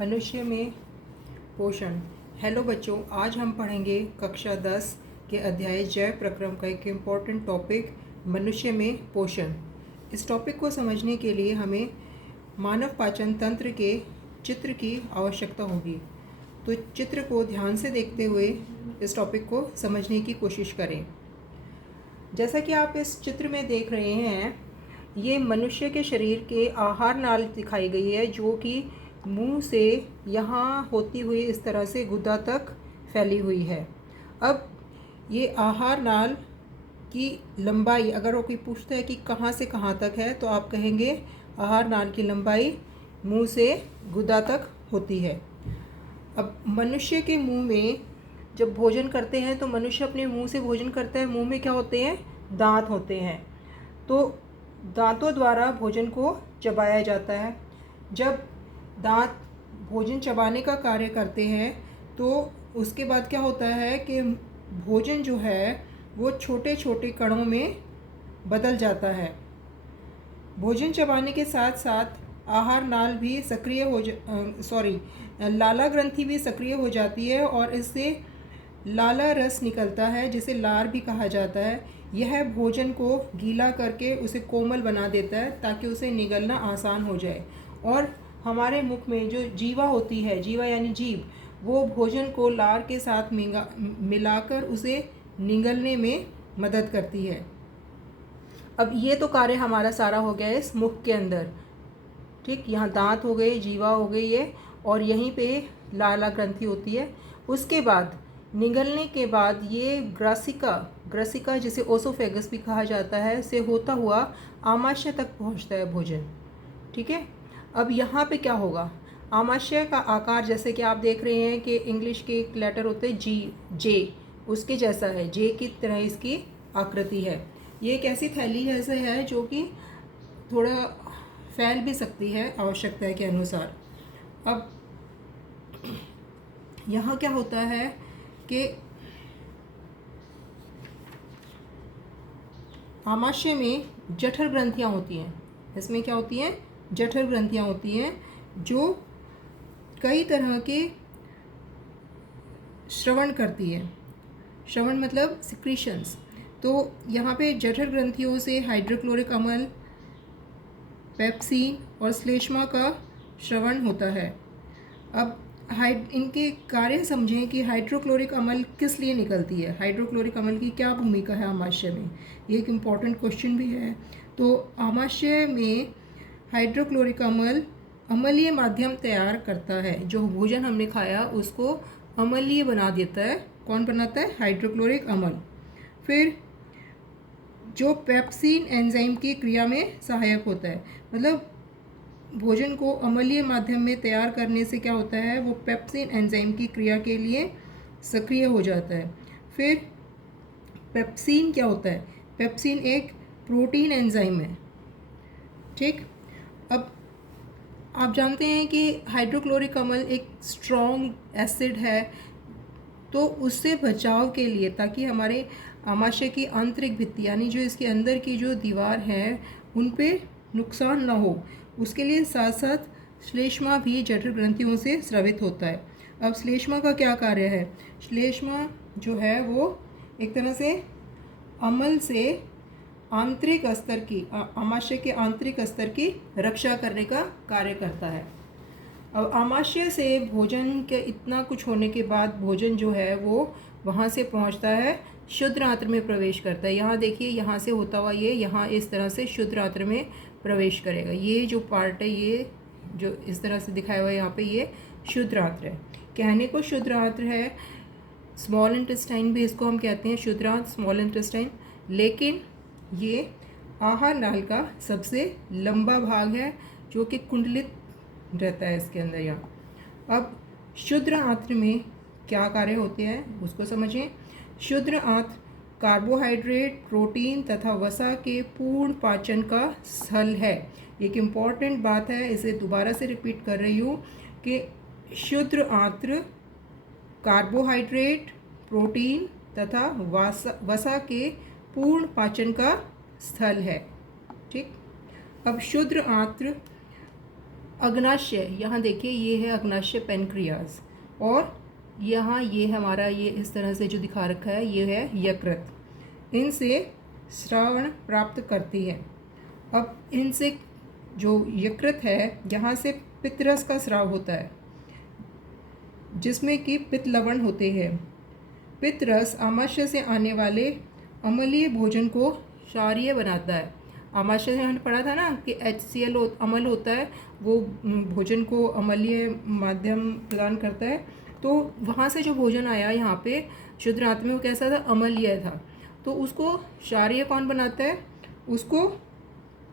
मनुष्य में पोषण। हेलो बच्चों, आज हम पढ़ेंगे कक्षा 10 के अध्याय जैव प्रक्रम का एक इम्पॉर्टेंट टॉपिक मनुष्य में पोषण। इस टॉपिक को समझने के लिए हमें मानव पाचन तंत्र के चित्र की आवश्यकता होगी। तो चित्र को ध्यान से देखते हुए इस टॉपिक को समझने की कोशिश करें। जैसा कि आप इस चित्र में देख रहे हैं, ये मनुष्य के शरीर के आहार नाल दिखाई गई है, जो कि मुंह से यहाँ होती हुई इस तरह से गुदा तक फैली हुई है। अब ये आहार नाल की लंबाई, अगर वो कोई पूछता है कि कहाँ से कहाँ तक है, तो आप कहेंगे आहार नाल की लंबाई मुंह से गुदा तक होती है। अब मनुष्य के मुंह में जब भोजन करते हैं तो मनुष्य अपने मुंह से भोजन करता है। मुंह में क्या होते हैं? दांत होते हैं। तो दांतों द्वारा भोजन को चबाया जाता है। जब दांत भोजन चबाने का कार्य करते हैं तो उसके बाद क्या होता है कि भोजन जो है वो छोटे छोटे कणों में बदल जाता है। भोजन चबाने के साथ साथ आहार नाल भी सक्रिय लाला ग्रंथि भी सक्रिय हो जाती है और इससे लाला रस निकलता है, जिसे लार भी कहा जाता है। यह भोजन को गीला करके उसे कोमल बना देता है ताकि उसे निगलना आसान हो जाए। और हमारे मुख में जो जीवा होती है, जीवा यानी जीभ, वो भोजन को लार के साथ मिलाकर उसे निगलने में मदद करती है। अब ये तो कार्य हमारा सारा हो गया है इस मुख के अंदर। ठीक, यहाँ दांत हो गए, जीवा हो गई ये, और यहीं पे लाला ग्रंथि होती है। उसके बाद निगलने के बाद ये ग्रसिका जिसे ओसोफेगस भी कहा जाता है, से होता हुआ आमाशय तक पहुँचता है भोजन। ठीक है, अब यहाँ पे क्या होगा? आमाशय का आकार, जैसे कि आप देख रहे हैं कि इंग्लिश के एक लेटर होते हैं जे, उसके जैसा है। जे की तरह इसकी आकृति है। ये एक ऐसी थैली जैसे है जो कि थोड़ा फैल भी सकती है आवश्यकता के अनुसार। अब यहाँ क्या होता है कि आमाशय में जठर ग्रंथियाँ होती हैं। इसमें क्या होती हैं? जठर ग्रंथियाँ होती हैं, जो कई तरह के श्रवण करती है। श्रवण मतलब सिक्रीशंस। तो यहाँ पे जठर ग्रंथियों से हाइड्रोक्लोरिक अम्ल, पेप्सिन और श्लेष्मा का श्रवण होता है। अब इनके कार्य समझें कि हाइड्रोक्लोरिक अम्ल किस लिए निकलती है, हाइड्रोक्लोरिक अम्ल की क्या भूमिका है आमाशय में। ये एक इम्पॉर्टेंट क्वेश्चन भी है। तो आमाशय में हाइड्रोक्लोरिक अम्ल अम्लीय माध्यम तैयार करता है। जो भोजन हमने खाया उसको अम्लीय बना देता है। कौन बनाता है? हाइड्रोक्लोरिक अम्ल। फिर जो पेप्सिन एंजाइम की क्रिया में सहायक होता है, मतलब भोजन को अम्लीय माध्यम में तैयार करने से क्या होता है, वो पेप्सिन एंजाइम की क्रिया के लिए सक्रिय हो जाता है। फिर पेप्सिन क्या होता है? पेप्सिन एक प्रोटीन एंजाइम है। ठीक, अब आप जानते हैं कि हाइड्रोक्लोरिक अम्ल एक स्ट्रॉन्ग एसिड है। तो उससे बचाव के लिए, ताकि हमारे आमाशय की आंतरिक भित्ति यानी जो इसके अंदर की जो दीवार है उन पे नुकसान ना हो, उसके लिए साथ साथ श्लेष्मा भी जठर ग्रंथियों से स्रावित होता है। अब श्लेष्मा का क्या कार्य है? श्लेष्मा जो है वो एक तरह से अम्ल से आंतरिक स्तर की, आमाशय के आंतरिक स्तर की रक्षा करने का कार्य करता है। अब आमाशय से भोजन के इतना कुछ होने के बाद भोजन जो है वो वहाँ से पहुँचता है, शुद्ध आंत्र में प्रवेश करता है। यहाँ देखिए, यहाँ से होता हुआ ये यहाँ इस तरह से शुद्ध आंत्र में प्रवेश करेगा। ये जो पार्ट है, ये जो इस तरह से दिखाया हुआ है यहाँ पे, ये शुद्ध आंत्र है। कहने को शुद्ध आंत्र है, स्मॉल इंटेस्टाइन भी इसको हम कहते हैं, शुद्ध आंत्र, स्मॉल इंटेस्टाइन। लेकिन ये आहार नाल का सबसे लंबा भाग है जो कि कुंडलित रहता है इसके अंदर यहाँ। अब शुद्ध आंत्र में क्या कार्य होते हैं उसको समझें। शुद्ध आंत्र कार्बोहाइड्रेट, प्रोटीन तथा वसा के पूर्ण पाचन का स्थल है। एक इम्पॉर्टेंट बात है, इसे दोबारा से रिपीट कर रही हूँ कि शुद्ध आंत्र कार्बोहाइड्रेट, प्रोटीन तथा वसा के पूर्ण पाचन का स्थल है। ठीक, अब शुद्ध आंत्र अग्नाशय, यहाँ देखिए ये है अग्नाशय पेनक्रियाज, और यहाँ ये हमारा ये इस तरह से जो दिखा रखा है ये है यकृत। इनसे श्रावण प्राप्त करती है। अब इनसे जो यकृत है यहाँ से पित्तरस का स्राव होता है, जिसमें कि पित्त लवण होते हैं। पित्तरस आमाशय से आने वाले अम्लीय भोजन को क्षारीय बनाता है। आमाशय से हमने पढ़ा था ना कि HCl अम्ल होता है, वो भोजन को अम्लीय माध्यम प्रदान करता है। तो वहाँ से जो भोजन आया यहाँ पे शुद्ध आंत्र में वो कैसा था, अम्लीय था। तो उसको क्षारीय कौन बनाता है, उसको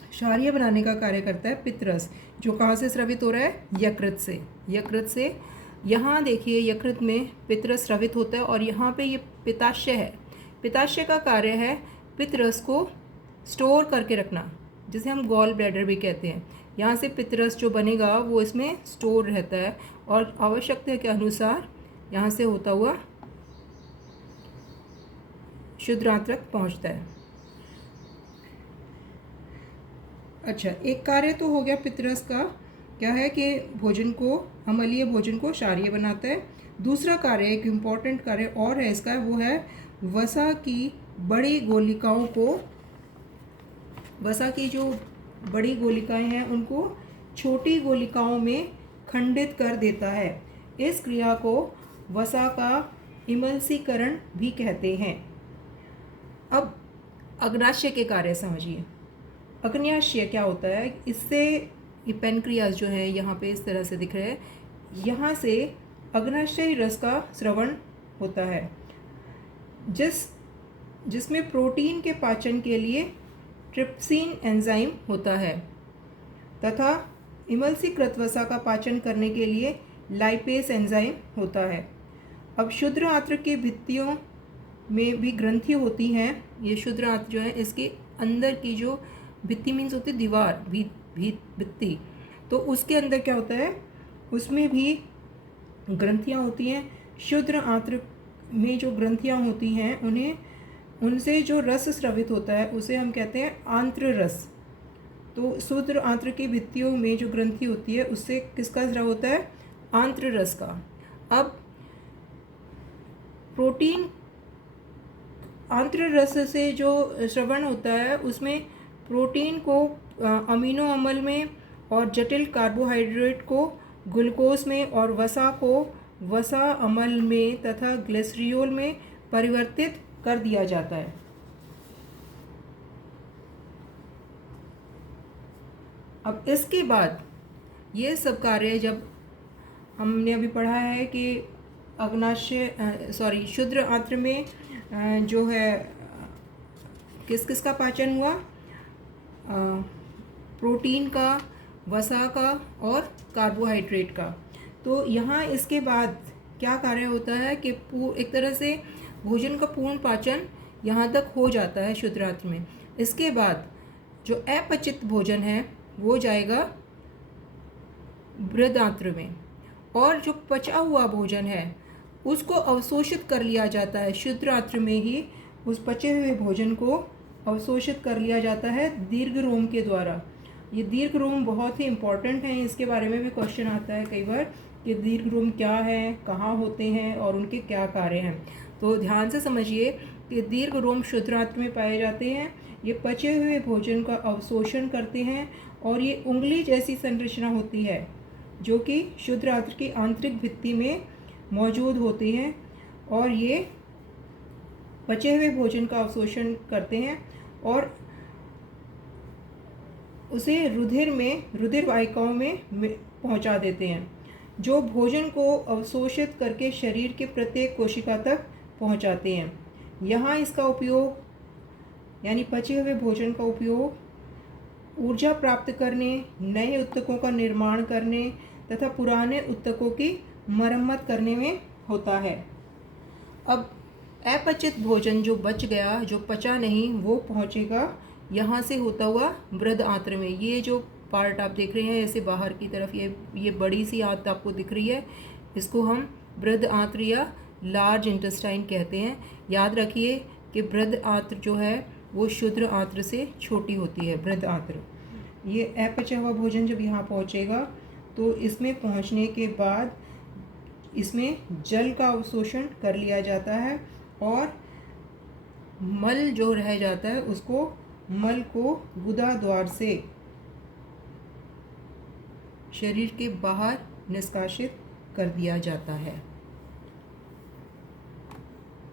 क्षारीय बनाने का कार्य करता है पित्तरस, जो कहाँ से स्रावित हो रहा है, यकृत से। यकृत से यहाँ देखिए यकृत में पित्तरस स्रावित होता है, और यहाँ पे ये पित्ताशय है। पित्ताशय का कार्य है पित्तरस को स्टोर करके रखना, जिसे हम गॉल ब्लैडर भी कहते हैं। यहाँ से पित्तरस जो बनेगा वो इसमें स्टोर रहता है, और आवश्यकता के अनुसार यहाँ से होता हुआ शुद्ध आंत्र तक पहुँचता है। अच्छा, एक कार्य तो हो गया पित्तरस का, क्या है कि भोजन को, अम्लीय भोजन को क्षारीय बनाता है। दूसरा कार्य, एक इम्पॉर्टेंट कार्य और है इसका, वो है वसा की बड़ी गोलिकाओं को, वसा की जो बड़ी गोलिकाएं हैं उनको छोटी गोलिकाओं में खंडित कर देता है। इस क्रिया को वसा का इमल्सीकरण भी कहते हैं। अब अग्नाशय के कार्य समझिए। अग्न्याशय क्या होता है, इससे ये पेनक्रियाज जो है यहाँ पे इस तरह से दिख रहे हैं, यहाँ से अग्नाशयी रस का स्रवण होता है, जिसमें प्रोटीन के पाचन के लिए ट्रिप्सिन एंजाइम होता है, तथा इमल्सीकृत वसा का पाचन करने के लिए लाइपेस एंजाइम होता है। अब शुद्र आंत्र की भित्तियों में भी ग्रंथि होती हैं। ये शुद्र आंत्र जो है इसके अंदर की जो भित्ति मीन्स होती है दीवार, भित्ति, तो उसके अंदर क्या होता है, उसमें भी ग्रंथियाँ होती हैं। शुद्र आंत्र में जो ग्रंथियाँ होती हैं उनसे जो रस स्रवित होता है उसे हम कहते हैं आंत्र रस। तो शुद्र आंत्र की भित्तियों में जो ग्रंथि होती है उससे किसका स्राव होता है, आंत्र रस का। अब प्रोटीन आंत्र रस से जो श्रवण होता है उसमें प्रोटीन को अमीनो अम्ल में, और जटिल कार्बोहाइड्रेट को ग्लूकोज में, और वसा को वसा अम्ल में तथा ग्लिसरियोल में परिवर्तित कर दिया जाता है। अब इसके बाद ये सब कार्य, जब हमने अभी पढ़ा है कि अग्नाशय शुद्र आंत्र में जो है किस किस का पाचन हुआ, प्रोटीन का, वसा का और कार्बोहाइड्रेट का। तो यहाँ इसके बाद क्या कार्य होता है कि एक तरह से भोजन का पूर्ण पाचन यहाँ तक हो जाता है शुद्ध आंत्र में। इसके बाद जो अपचित भोजन है वो जाएगा बृहद आंत्र में, और जो पचा हुआ भोजन है उसको अवशोषित कर लिया जाता है शुद्ध आंत्र में ही। उस पचे हुए भोजन को अवशोषित कर लिया जाता है दीर्घ रोम के द्वारा। ये दीर्घ रोम बहुत ही इम्पॉर्टेंट हैं, इसके बारे में भी क्वेश्चन आता है कई बार कि दीर्घ रोम क्या है, कहाँ होते हैं और उनके क्या कार्य हैं। तो ध्यान से समझिए कि दीर्घ रोम शुद्ध आंत्र में पाए जाते हैं। ये पचे हुए भोजन का अवशोषण करते हैं, और ये उंगली जैसी संरचना होती है जो कि शुद्ध आंत्र की आंतरिक भित्ति में मौजूद होती हैं, और ये पचे हुए भोजन का अवशोषण करते हैं और उसे रुधिर वाहिकाओं में पहुंचा देते हैं, जो भोजन को अवशोषित करके शरीर के प्रत्येक कोशिका तक पहुंचाते हैं। यहाँ इसका उपयोग, यानी पचे हुए भोजन का उपयोग ऊर्जा प्राप्त करने, नए ऊतकों का निर्माण करने तथा पुराने ऊतकों की मरम्मत करने में होता है। अब अपचित भोजन जो बच गया, जो पचा नहीं, वो पहुँचेगा यहाँ से होता हुआ बृहद आंत्र में। ये जो पार्ट आप देख रहे हैं ऐसे बाहर की तरफ, ये बड़ी सी आंत आपको दिख रही है, इसको हम बृहद आंत्र या लार्ज इंटेस्टाइन कहते हैं। याद रखिए कि बृहद आंत्र जो है वो शुद्र आंत्र से छोटी होती है, बृहद आंत्र। ये अपचा हुआ भोजन जब यहाँ पहुँचेगा तो इसमें पहुंचने के बाद इसमें जल का अवशोषण कर लिया जाता है और मल जो रह जाता है उसको मल को गुदा द्वार से शरीर के बाहर निष्कासित कर दिया जाता है।